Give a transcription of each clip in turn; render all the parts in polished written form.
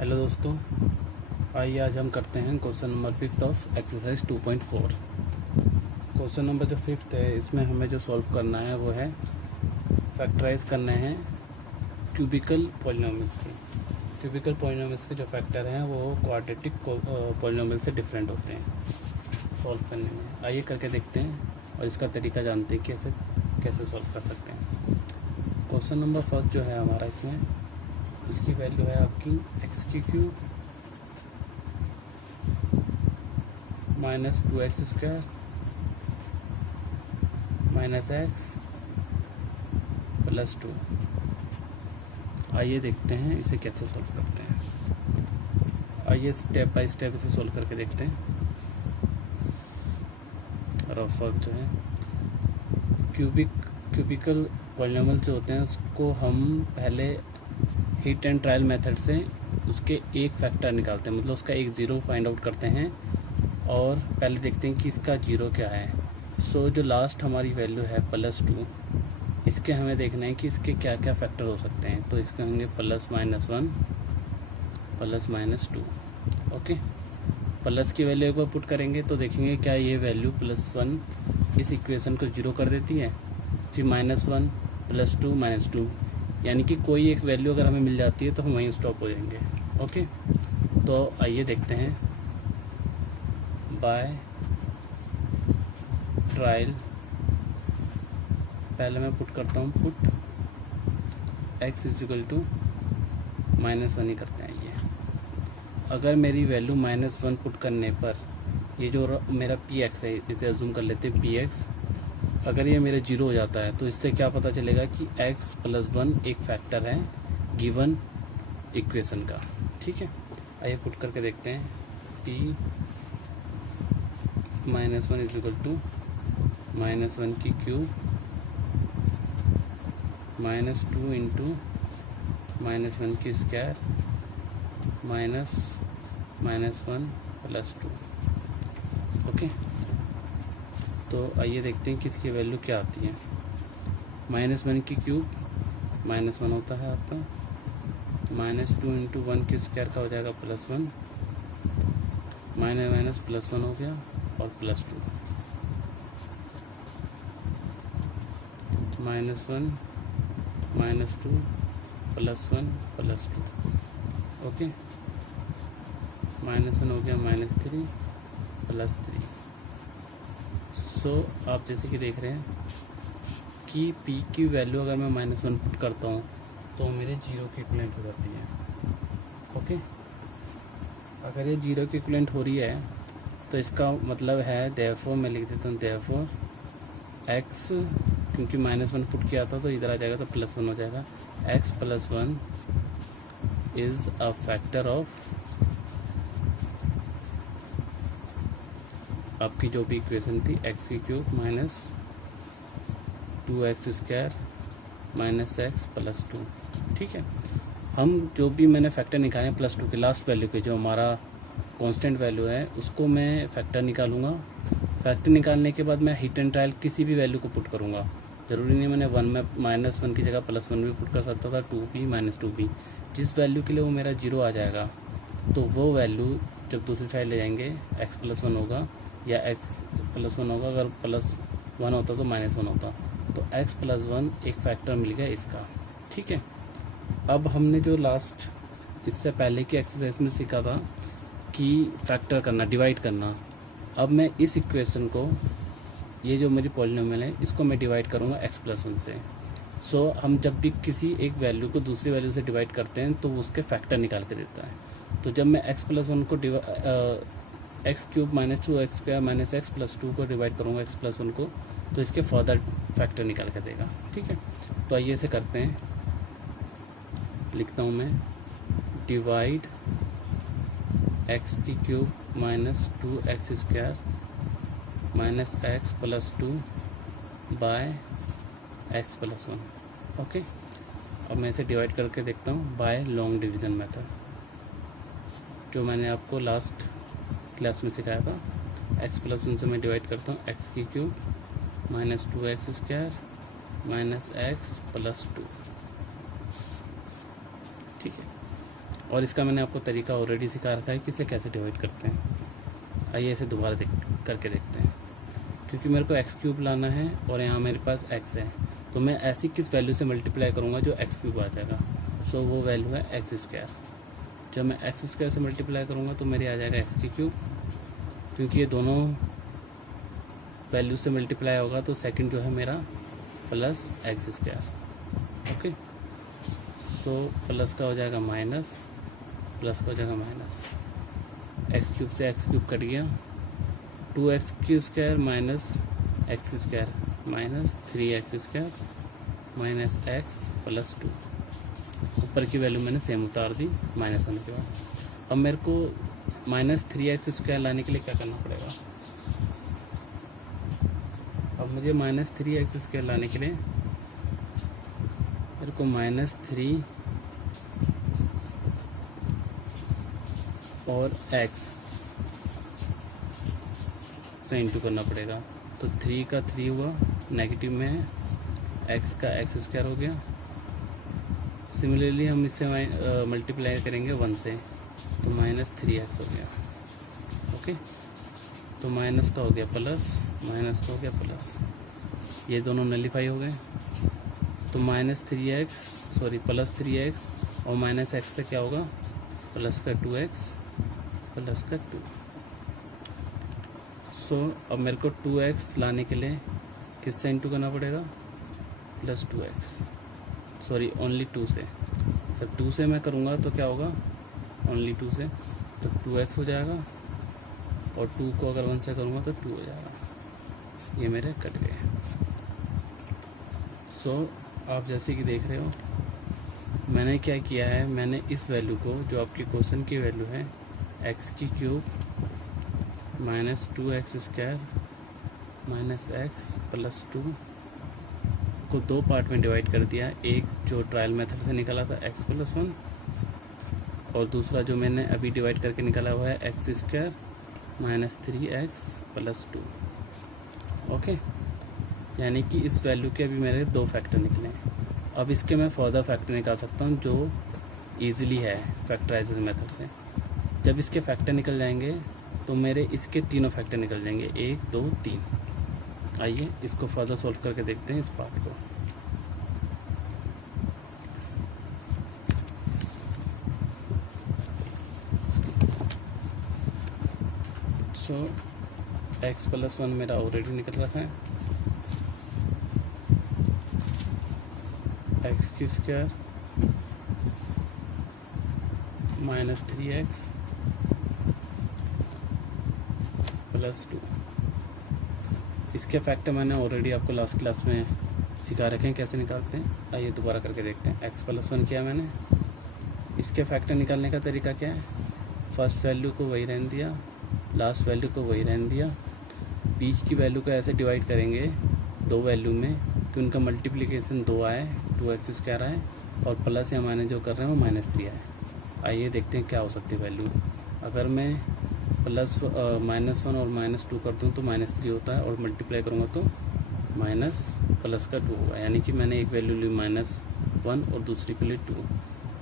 Hello दोस्तों, आइए आज हम करते हैं question number 5 of exercise 2.4। Question number जो 5 है इसमें हमें जो सॉल्व करना है वो है फैक्टराइज करने हैं क्यूबिकल पॉलिनोमियल्स के। क्यूबिकल पॉलिनोमियल्स के जो फैक्टर हैं वो क्वाड्रेटिक पॉलिनोमियल से डिफरेंट होते हैं सॉल्व करने में। आइए करके देखते हैं और इसका तरीका जानते हैं कैसे सॉल्व कर सकते हैं। क्वेश्चन नंबर फर्स्ट जो है हमारा, इसमें इसकी वैल्यू है आपकी एक्स की cube minus 2x square minus x plus 2। आइए देखते हैं इसे कैसे सॉल्व करते हैं। आइए स्टेप बाय स्टेप इसे सॉल्व करके देखते हैं। रफ वर्क जो है क्यूबिकल पॉलिनोमियल जो होते हैं उसको हम पहले हिट एंड ट्रायल मेथड से उसके एक फैक्टर निकालते हैं, मतलब उसका एक ज़ीरो फाइंड आउट करते हैं और पहले देखते हैं कि इसका ज़ीरो क्या है। सो जो लास्ट हमारी वैल्यू है +2, इसके हमें देखना है कि इसके क्या क्या फैक्टर हो सकते हैं। तो इसके होंगे +-1 +-2। ओके, प्लस की वैल्यू एक बार पुट करेंगे तो देखेंगे क्या ये वैल्यू +1 इस इक्वेशन को ज़ीरो कर देती है। फिर -1 +2 -2, यानी कि कोई एक वैल्यू अगर हमें मिल जाती है तो हम वहीं स्टॉप हो जाएंगे। ओके, तो आइए देखते हैं बाय ट्रायल। पहले मैं पुट करता हूँ, पुट x = -1 ही करते हैं। ये अगर मेरी वैल्यू -1 पुट करने पर ये जो मेरा px है इसे अज्यूम कर लेते हैं px, अगर ये मेरे 0 हो जाता है तो इससे क्या पता चलेगा कि x + 1 एक फैक्टर है गिवन इक्वेशन का। ठीक है, आइए पुट करके देखते हैं। p -1 = -1 की क्यूब -2 × -1 की स्क्वायर -1 + 2। ओके, तो आइए देखते हैं कि इसकी वैल्यू क्या आती है। -1 की क्यूब -1 होता है आपका, -2 × 1 की स्क्वायर का हो जाएगा +1, +1 हो गया और +2, -1 -2 +1 +2। ओके, -1 हो गया -3 +3। सो आप जैसे कि देख रहे हैं कि p की वैल्यू अगर मैं -1 पुट करता हूँ तो मेरे 0 की इक्विवेलेंट हो जाती है। ओके, अगर ये 0 की इक्विवेलेंट हो रही है तो इसका मतलब है देयरफॉर, मैं लिख देता हूँ देयरफॉर x, क्योंकि -1 पुट किया था तो इधर आ जाएगा तो +1 हो जाएगा। x + 1 is a factor of आपकी जो भी इक्वेशन थी x की क्यूब -2x स्क्वायर -x + 2। ठीक है, हम जो भी मैंने फैक्टर निकाले +2 के लास्ट वैल्यू के, जो हमारा कांस्टेंट वैल्यू है उसको मैं फैक्टर निकालूंगा। फैक्टर निकालने के बाद मैं हिट एंड ट्रायल किसी भी वैल्यू को पुट करूंगा। ज़रूरी नहीं मैंने 1 में -1 की जगह +1 भी पुट कर सकता था, 2 भी -2 भी। जिस वैल्यू के लिए वो मेरा 0 आ जाएगा तो वो वैल्यू जब दूसरी साइड ले जाएंगे x + 1 होगा या x + 1 होगा। अगर +1 होता तो -1 होता, तो x + 1 एक फैक्टर मिल गया इसका। ठीक है, अब हमने जो लास्ट इससे पहले की एक्सरसाइज में सीखा था कि फैक्टर करना, डिवाइड करना, अब मैं इस इक्वेशन को, ये जो मेरी पॉलिनोमियल है इसको मैं डिवाइड करूँगा x + 1 से। सो हम जब भी किसी एक वैल्यू को दूसरी वैल्यू से डिवाइड करते हैं तो वो उसके फैक्टर निकाल के देता है। तो जब मैं x + 1 को x³ -2x² -x + 2 को डिवाइड करूँगा x + 1 को, तो इसके फर्दर फैक्टर निकाल के देगा। ठीक है, तो आइए इसे करते हैं। लिखता हूँ मैं, डिवाइड x की cube -2x² -x + 2 by x + 1। Okay, अब मैं इसे डिवाइड करके देखता हूँ बाय लॉन्ग डिवीज़न मेथड, जो मैंने आपको लास्ट क्लास में सिखाया था। x + 1 से मैं डिवाइड करता हूँ x की क्यूब -2x² -x + 2। ठीक है, और इसका मैंने आपको तरीका ऑलरेडी सिखा रखा है कि इसे कैसे डिवाइड करते हैं। आइए इसे दोबारा करके देखते हैं। क्योंकि मेरे को एक्स क्यूब लाना है और यहाँ मेरे पास एक्स है, तो मैं ऐसी किस वैल्यू से मल्टीप्लाई करूँगा जो एक्स क्यूब आ जाएगा। सो वो वैल्यू है एक्स स्क्वायर। जब मैं एक्स स्क्वायर से मल्टीप्लाई करूँगा तो मेरे आ जाएगा एक्स की क्यूब। क्योंकि ये दोनों वैल्यू से मल्टीप्लाई होगा तो सेकंड जो है मेरा plus x square. Okay, so plus का हो जाएगा माइनस, प्लस का हो जाएगा माइनस, एक्स क्यूब से एक्स क्यूब कट गया, 2x Q square minus x square minus 3x square minus x plus 2। ऊपर की वैल्यू मैंने सेम उतार दी माइनस होने के बाद। अब मेरे को माइनस 3x स्क्वायर लाने के लिए क्या करना पड़ेगा। अब मुझे माइनस 3x स्क्वायर लाने के लिए मेरे को माइनस 3 और x से इंटू करना पड़ेगा। तो 3 का 3 हुआ, नेगेटिव में है, x का x स्क्वायर हो गया। सिमिलरली हम इससे मल्टीप्लाई करेंगे 1 से, तो माइनस 3x हो गया। ओके, तो माइनस का हो गया प्लस, माइनस का हो गया प्लस, ये दोनों नलीफाई हो गए। तो minus 3x sorry plus 3x और माइनस x का क्या होगा, प्लस का 2x प्लस का 2। सो अब मेरे को 2x लाने के लिए किससे इंटू करना पड़ेगा, प्लस 2x सॉरी ओनली 2 से। जब 2 से मैं करूँगा तो क्या होगा, ओनली 2 से, तो 2x हो जाएगा, और 2 को अगर 1 से करूँगा तो 2 हो जाएगा। ये मेरे कट गए। सो आप जैसे कि देख रहे हो मैंने क्या किया है, मैंने इस वैल्यू को जो आपकी क्वेश्चन की वैल्यू है एक्स की cube minus 2x square minus x plus 2 को 2 पार्ट में डिवाइड कर दिया। एक जो ट्रायल मेथड से निकला था x प्लस 1, और दूसरा जो मैंने अभी डिवाइड करके निकाला हुआ है x square minus 3x plus 2। Okay, यानी कि इस वैल्यू के अभी मेरे 2 फैक्टर निकले हैं। अब इसके मैं फर्दर फैक्टर निकाल सकता हूँ जो ईजिली है फैक्टराइजेशन मेथड से। जब इसके फैक्टर निकल जाएंगे तो मेरे इसके तीनों फैक्टर निकल जाएंगे, 1 2 3। आइए इसको फर्दर सॉल्व करके देखते हैं इस पार्ट को। सो एक्स प्लस 1 मेरा ऑलरेडी निकल रखा है, एक्स की स्क्वायर माइनस 3x प्लस 2। इसके फैक्टर मैंने ऑलरेडी आपको लास्ट क्लास में सिखा रखे हैं कैसे निकालते हैं। आइए दोबारा करके देखते हैं। एक्स प्लस 1 किया मैंने, इसके फैक्टर निकालने का तरीका क्या है, फर्स्ट वैल्यू को वही रहने दिया, लास्ट वैल्यू को वही रहने दिया, बीच की वैल्यू को ऐसे डिवाइड करेंगे 2 वैल्यू में कि उनका मल्टीप्लिकेशन 2 आए, 2x स्क्वायर आए, और प्लस या माइनस जो कर रहे हैं वो माइनस 3 आए। आइए देखते हैं क्या हो सकती है वैल्यू। अगर मैं प्लस माइनस 1 और माइनस 2 कर दूँ तो माइनस 3 होता है, और मल्टीप्लाई करूँगा तो माइनस प्लस का 2 होगा। यानी कि मैंने एक वैल्यू ली माइनस 1 और दूसरी को ली 2,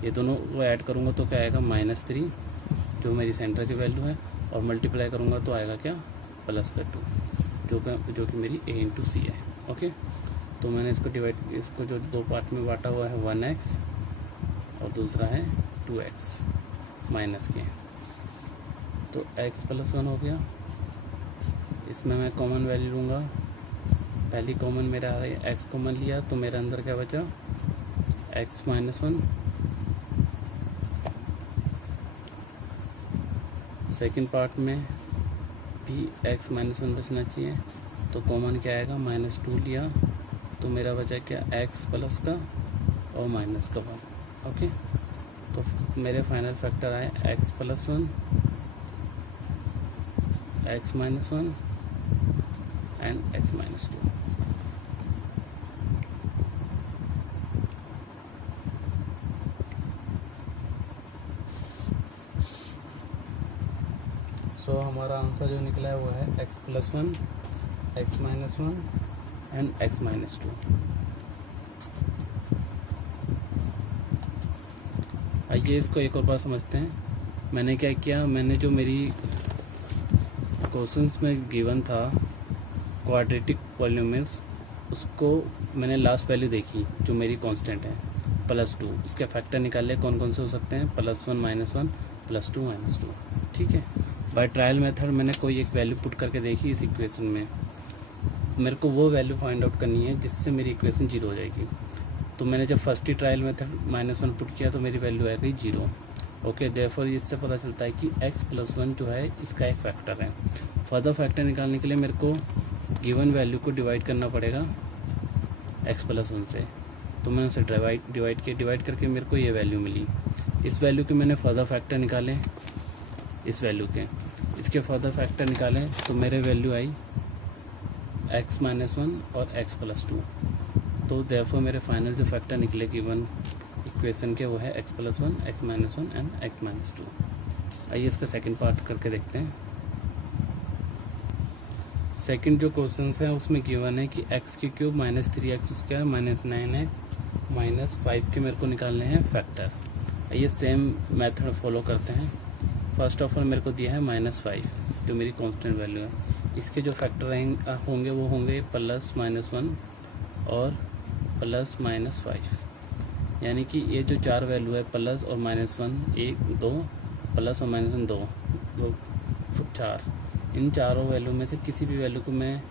ये दोनों को ऐड करूँगा तो क्या आएगा, माइनस 3 जो मेरी सेंटर की वैल्यू है, और मल्टीप्लाई करूँगा तो आएगा क्या, प्लस का 2 जो कि मेरी a इंटू सी है। ओके, तो मैंने इसको जो 2 पार्ट में बांटा हुआ है 1x और दूसरा है 2x माइनस के, तो x प्लस 1 हो गया। इसमें मैं कॉमन वैल्यू लूँगा, पहली कॉमन मेरा आ रही है, x कॉमन लिया तो मेरे अंदर क्या बचा, x माइनस 1। सेकेंड पार्ट में भी x माइनस 1 बचना चाहिए, तो कॉमन क्या आएगा, माइनस 2 लिया तो मेरा बचा क्या, x प्लस का और माइनस का 1। ओके, तो मेरे फाइनल फैक्टर आए x plus 1, x minus 1 and x minus 2। सो हमारा आंसर जो निकला है वो है x plus 1, x minus 1 and x minus 2। आइए इसको एक और बार समझते हैं। मैंने क्या किया, मैंने जो मेरी क्वेश्चंस में गिवन था क्वाड्रेटिक पॉलिनोमियल्स, उसको मैंने लास्ट वैल्यू देखी जो मेरी कांस्टेंट है +2। इसके फैक्टर निकाले कौन कौन से हो सकते हैं, +1 -1 +2 -2। ठीक है, बाय ट्रायल मेथड मैंने कोई एक वैल्यू पुट करके देखी इस इक्वेशन में। मेरे को वो वैल्यू फाइंड आउट करनी है जिससे मेरी इक्वेशन 0 हो जाएगी। तो मैंने जब फर्स्ट ही ट्रायल मेथड -1 पुट किया तो मेरी वैल्यू आ गई 0। ओके, देयरफॉर इससे पता चलता है कि x + 1 जो है इसका एक फैक्टर है। फर्दर फैक्टर निकालने के लिए मेरे को गिवन वैल्यू को डिवाइड करना पड़ेगा x + 1 से। तो मैंने उसे डिवाइड करके मेरे को ये वैल्यू मिली। इस वैल्यू के मैंने फर्दर फैक्टर निकाले, इस वैल्यू के, इसके फर्दर फैक्टर निकाले तो मेरे वैल्यू आई x - 1 और x + 2। तो देयरफॉर मेरे फाइनल जो फैक्टर निकले गिवन इक्वेशन के वो है x + 1, x - 1 एंड x - 2। आइए इसका सेकंड पार्ट करके देखते हैं। सेकंड जो क्वेश्चन है उसमें गिवन है कि x³ -3x² -9x -5 के मेरे को निकालने हैं फैक्टर। आइए सेम मेथड फॉलो करते हैं। फर्स्ट ऑफ ऑल मेरे को दिया है -5 जो मेरी कांस्टेंट वैल्यू है। इसके जो फैक्टर होंगे वो होंगे +-1 और +-5, यानी कि ये जो चार वैल्यू है प्लस और -1 1 2 प्लस और -1 2 4, इन चारों वैल्यू में से किसी भी वैल्यू को मैं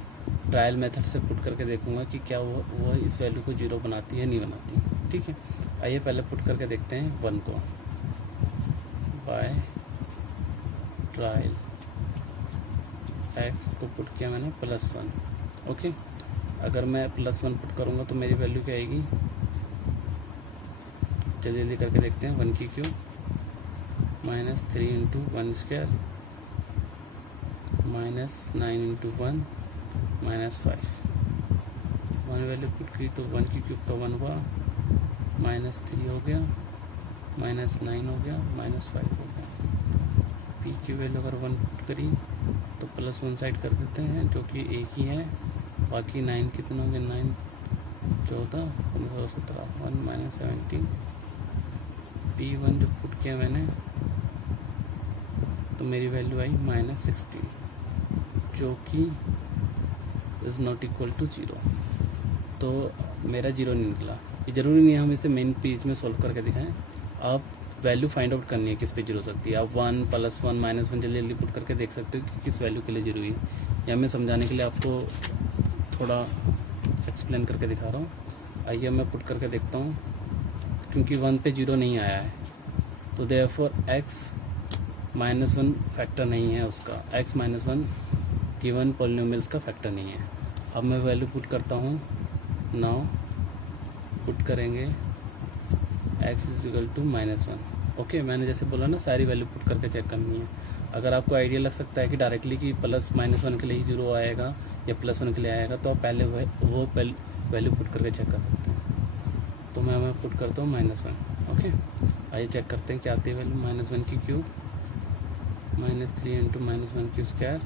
ट्रायल मेथड से पुट करके देखूंगा कि क्या वो इस वैल्यू को 0 बनाती है नहीं बनाती। ठीक है, आइए पहले पुट करके देखते हैं 1 को। बाय ट्रायल x को पुट किया मैंने +1। ओके, अगर मैं +1 पुट करूँगा तो मेरी वैल्यू क्या आएगी, चलिए जल्दी करके देखते हैं। 1³ -3 × 1² -9 × 1 -5। 1 वैल्यू पुट की तो 1³ का 1 हुआ, -3 हो गया, -9 हो गया, -5 हो गया। p की वैल्यू अगर 1 पुट करी तो +1 साइड कर देते हैं जो कि एक ही है। बाकी 9 कितने होंगे, 9 14 15 17 1 -17। p1 जो पुट किया मैंने तो मेरी वैल्यू आई -16 जो कि इज़ नॉट इक्वल टू 0। तो मेरा 0 नहीं निकला। ये ज़रूरी नहीं है हम इसे मेन पेज में सॉल्व करके दिखाएं, आप वैल्यू फाइंड आउट करनी है किस पे 0 हो सकती है। आप 1 +1 -1 जल्दी जल्दी पुट करके देख सकते हो कि किस वैल्यू के लिए 0 हुई। या मैं समझाने के लिए आपको थोड़ा एक्सप्लेन करके दिखा रहा हूँ। आइए मैं पुट करके देखता हूँ, क्योंकि 1 पे 0 नहीं आया है तो देयरफॉर x - 1 फैक्टर नहीं है उसका। x - 1 गिवन पॉलिनोमियल्स का फैक्टर नहीं है। अब मैं वैल्यू पुट करता हूँ। नाउ पुट करेंगे x = -1। ओके, मैंने जैसे बोला ना सारी वैल्यू पुट करके चेक करनी है। अगर आपको आइडिया लग सकता है कि डायरेक्टली कि +-1 के लिए ही 0 आएगा या +1 के लिए आएगा तो आप पहले वो वैल्यू पुट करके चेक कर सकते हैं। तो मैं पुट करता हूँ -1। ओके, आइए चेक करते हैं क्या आती है वैल्यू। -1³ -3 × -1²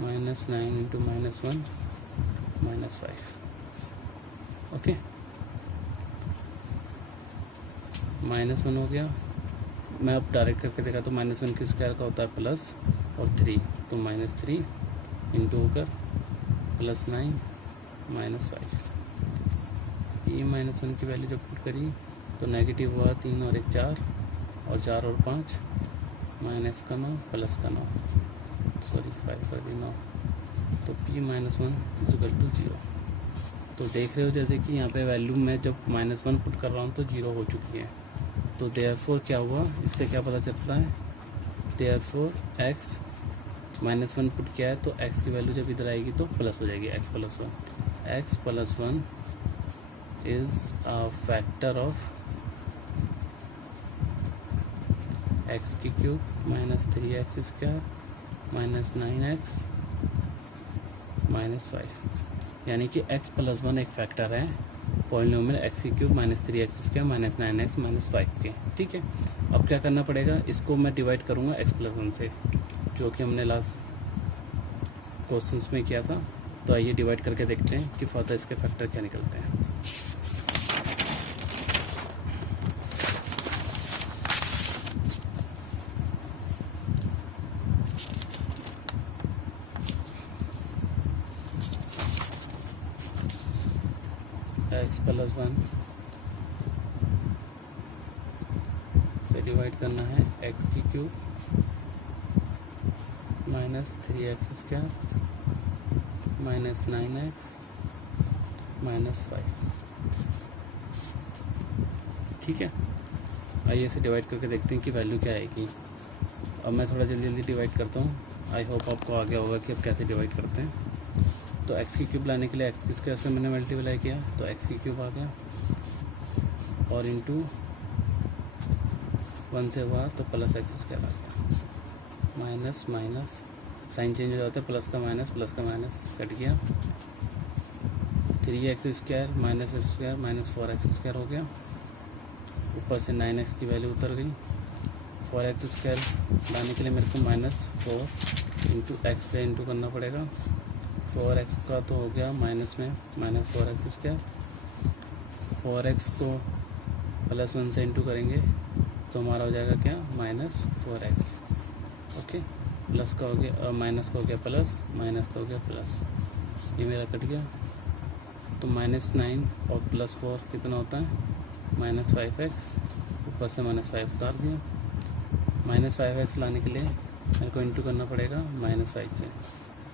-9 × -1 -5। ओके, -1 हो गया। मैं अब डायरेक्ट करके देखा तो -1² का होता है प्लस और 3, तो -3 इंटू होकर +9 -5। ये -1 की वैल्यू जब पुट करी तो नेगेटिव हुआ 3 और 1 4 और 4 और 5 -9 +9 सॉरी 5 कर दी 9। तो p - 1 = 0। तो देख रहे हो जैसे कि यहाँ पे वैल्यू में जब -1 पुट कर रहा हूँ तो 0 हो चुकी है। तो देयरफॉर क्या हुआ, इससे क्या पता चलता है, देयरफॉर x - 1 पुट किया है तो x की वैल्यू जब इधर आएगी तो प्लस हो जाएगी, x + 1। x + 1 is a factor of x³ -3x² -9x -5, यानी कि x + 1 एक फैक्टर है पॉलिनोमियल x³ -3x² -9x -5 के। ठीक है, अब क्या करना पड़ेगा, इसको मैं डिवाइड करूँगा x + 1 से, जो कि हमने लास्ट क्वेश्चंस में किया था। तो आइए डिवाइड करके देखते हैं कि फर्दर इसके फैक्टर क्या निकलते हैं। x प्लस 1 से डिवाइड करना है x की cube minus 3x square minus 9x minus 5। ठीक है, आइए इसे डिवाइड करके देखते हैं कि वैल्यू क्या आएगी। अब मैं थोड़ा जल्दी जल्दी डिवाइड करता हूँ। आई होप आपको आ गया होगा कि अब कैसे डिवाइड करते हैं। तो x की क्यूब लाने के लिए x की स्क्वायर से मैंने मल्टीप्लाई किया तो x की क्यूब आ गया और इंटू 1 से हुआ तो प्लस एक्स स्क्वायर आ गया। माइनस माइनस साइन चेंज हो जाता है, प्लस का माइनस कट गया। 3x square minus 4x square हो गया। ऊपर से 9x की वैल्यू उतर गई। 4x स्क्वायर लाने के लिए मेरे को -4 इंटू एक्स से इंटू करना पड़ेगा। 4x का तो हो गया माइनस में -4x स्क्वायर। 4x को +1 से इंटू करेंगे तो हमारा हो जाएगा क्या -4x। ओके, प्लस का हो गया माइनस का हो गया प्लस, माइनस का हो गया प्लस, ये मेरा कट गया। तो -9 और +4 कितना होता है -5x। ऊपर से -5 उतार दिया। -5x लाने के लिए मेरे को इंटू करना पड़ेगा -5 से।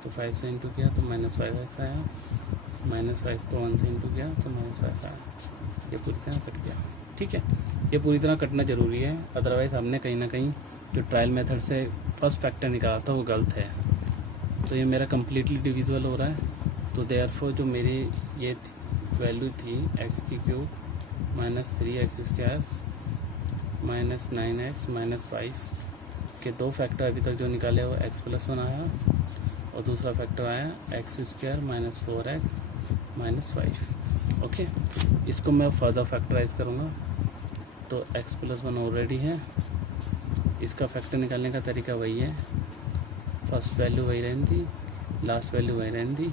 तो 5 से इंटू किया तो -5x आया। -5 को 1 से इंटू किया तो -5 आया। ये पूरी तरह कट गया। ठीक है, ये पूरी तरह कटना ज़रूरी है, अदरवाइज़ हमने कहीं ना कहीं जो ट्रायल मेथड से फर्स्ट फैक्टर निकाला था वो गलत है। तो ये मेरा कम्प्लीटली डिविजिबल हो रहा है। तो देयरफॉर जो मेरी ये वैल्यू थी x की क्यूब -3x स्क्वायर -9x -5 के दो फैक्टर अभी तक जो निकाले वो x प्लस 1 आया और दूसरा फैक्टर आया x स्क्वायर -4x -5। ओके, इसको मैं फर्दर फैक्टराइज करूँगा। तो x प्लस 1 ऑलरेडी है, इसका फैक्टर निकालने का तरीका वही है। फर्स्ट वैल्यू वही रहनी थी, लास्ट वैल्यू वही रहनी थी।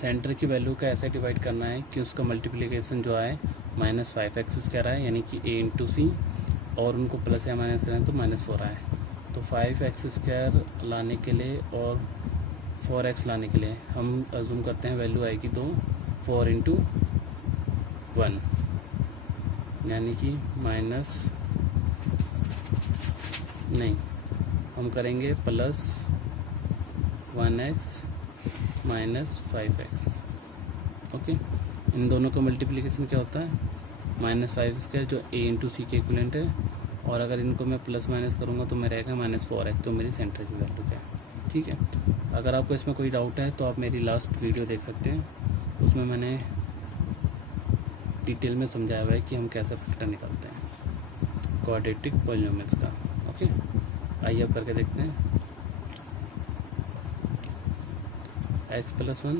सेंटर की वैल्यू का ऐसे डिवाइड करना है कि उसका मल्टीप्लिकेशन जो आए -5x स्क्वायर आए, यानी कि a इंटू सी, और उनको प्लस या माइनस करें तो -4 आए। तो 5x स्क्वायर लाने के लिए और 4x लाने के लिए हम अज्यूम करते हैं वैल्यू आएगी तो 4 इंटू 1, यानी कि हम करेंगे +1x -5x। ओके, इन दोनों का मल्टीप्लिकेशन क्या होता है -5 स्क्वायर जो a इंटू सी के इक्विवेलेंट है, और अगर इनको मैं प्लस माइनस करूँगा तो मेरा रहेगा -4x। तो मेरी सेंटर की वैल्यू क्या है। ठीक है, अगर आपको इसमें कोई डाउट है तो आप मेरी लास्ट वीडियो देख सकते हैं, उसमें मैंने डिटेल में समझाया हुआ है कि हम कैसे फैक्टर निकालते हैं क्वाड्रेटिक पॉलिनोमियल्स का। ओके, आइए अब करके देखते हैं। x प्लस 1,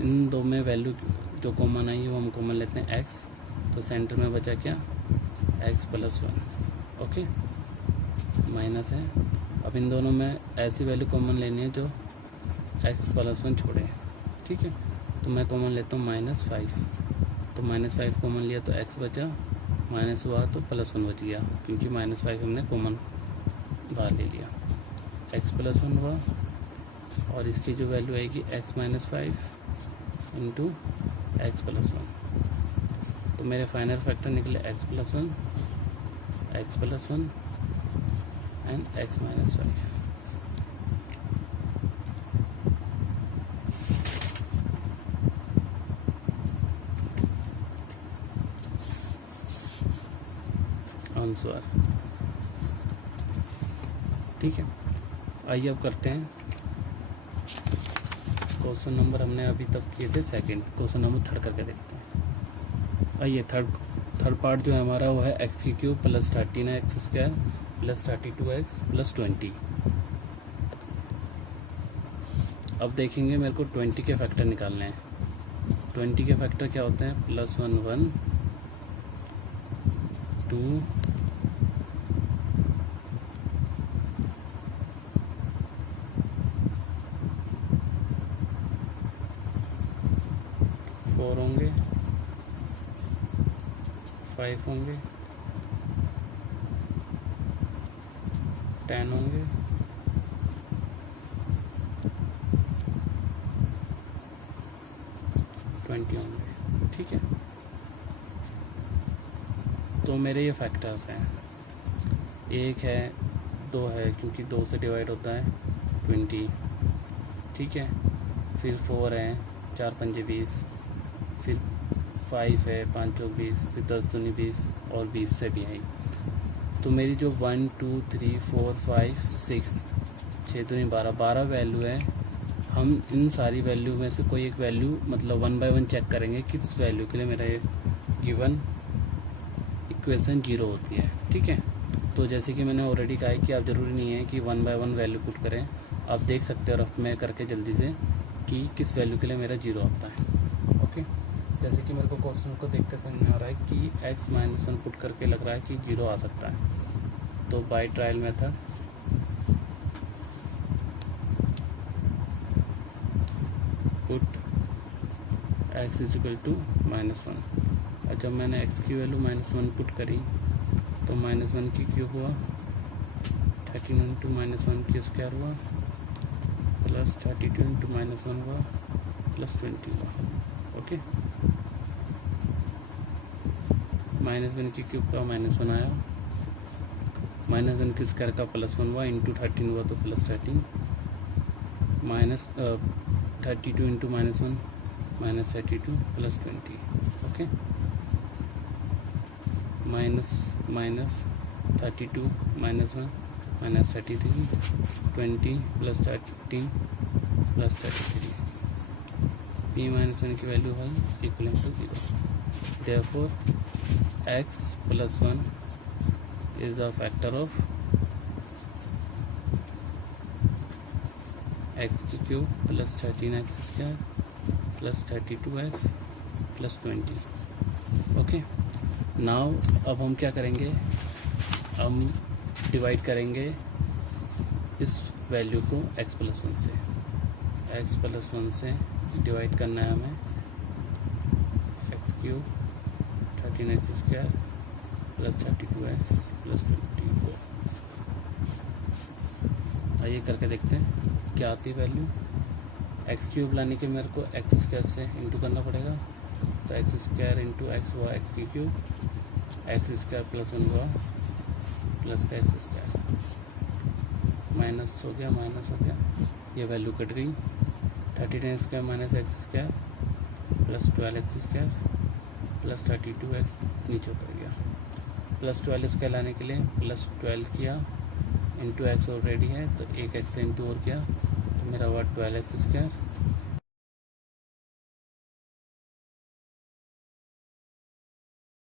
इन दो में वैल्यू जो कॉमन आई है वो हम कॉमन लेते हैं x, तो सेंटर में बचा क्या x प्लस 1। ओके, माइनस है। अब इन दोनों में ऐसी वैल्यू कॉमन लेनी है जो x प्लस 1 छोड़े। ठीक है, तो मैं कॉमन लेता हूँ -5। तो -5 कॉमन लिया तो x बचा, माइनस हुआ तो +1 बच गया, क्योंकि -5 हमने कॉमन बाहर ले लिया। x प्लस 1 हुआ और इसकी जो वैल्यू आएगी x -5 इंटू एक्स प्लस 1। तो मेरे फाइनल फैक्टर निकले x plus 1 and x -5। Answer. ठीक है, आइए अब करते हैं क्वेश्चन नंबर, हमने अभी तक किए थे सेकंड, क्वेश्चन नंबर थर्ड करके देखते हैं। आइए थर्ड पार्ट जो है हमारा वो है x की cube plus 13x square plus 32x plus 20। अब देखेंगे मेरे को 20 के फैक्टर निकालने हैं। 20 के फैक्टर क्या होते हैं +1 1 2 4 होंगे, 5 होंगे, 10 होंगे, 20 20 होंगे, ठीक है। तो मेरे ये फैक्टर्स हैं, 1 है, 2 है क्योंकि 2 से डिवाइड होता है 20, ठीक है। फिर 4 है, 4 पंजे 20, फिर 5 है, 5 चौक 20, फिर 10 दूनी 20 और 20 से भी है। तो मेरी जो 1 2 3 4 5 6 6 दूनी 12 वैल्यू है। हम इन सारी वैल्यू में से कोई एक वैल्यू मतलब 1 बाय 1 चेक करेंगे किस वैल्यू के लिए मेरा ये गिवन इक्वेशन 0 होती है, ठीक है। तो जैसे कि मैंने ऑलरेडी कहा है कि आप ज़रूरी नहीं है कि 1 बाय 1 वैल्यू पुट करें, आप देख सकते हो रफ में करके जल्दी से कि किस वैल्यू के लिए मेरा 0 आता है, ओके। जैसे कि मेरे को क्वेश्चन को देख कर समझ में आ रहा है कि x-1 पुट करके लग रहा है कि 0 आ सकता है। तो by trial method put x =-1, और जब मैंने x की वैल्यू -1 पुट करी तो -1 की क्यूब हुआ, 13 × -1 की स्क्वायर हुआ, प्लस 32 × -1 हुआ, प्लस 20 हुआ, ओके। -1 की क्यूब का -1 आया, -1 की स्क्वायर का +1 हुआ, इंटू 13 हुआ तो plus 13, minus 32 into -1 -32 plus 20, okay. Minus 32 -1 -33, 20 plus 13 plus 33, p-1 की वैल्यू है equal to 0। Therefore x + 1 is a factor of x की cube plus 13x² plus 32x plus 20, okay. Now अब हम क्या करेंगे, हम डिवाइड करेंगे इस वैल्यू को x + 1 से, x + 1 से डिवाइड करना है हमें x³ 13x² plus 32x plus 20 को। आइए करके देखते हैं क्या आती है वैल्यू। x³ लाने के मेरे को x² से इंटू करना पड़ेगा, तो x² इंटू x हुआ x³ x² प्लस 1 हुआ प्लस का x², माइनस हो गया, ये वैल्यू कट गई। 39x² minus x² plus 12x² plus 32x नीचे उतर गया। प्लस 12 लाने के लिए प्लस 12 किया, इंटू x ऑलरेडी है तो एक x से इंटू और किया तो मेरा हुआ 12x²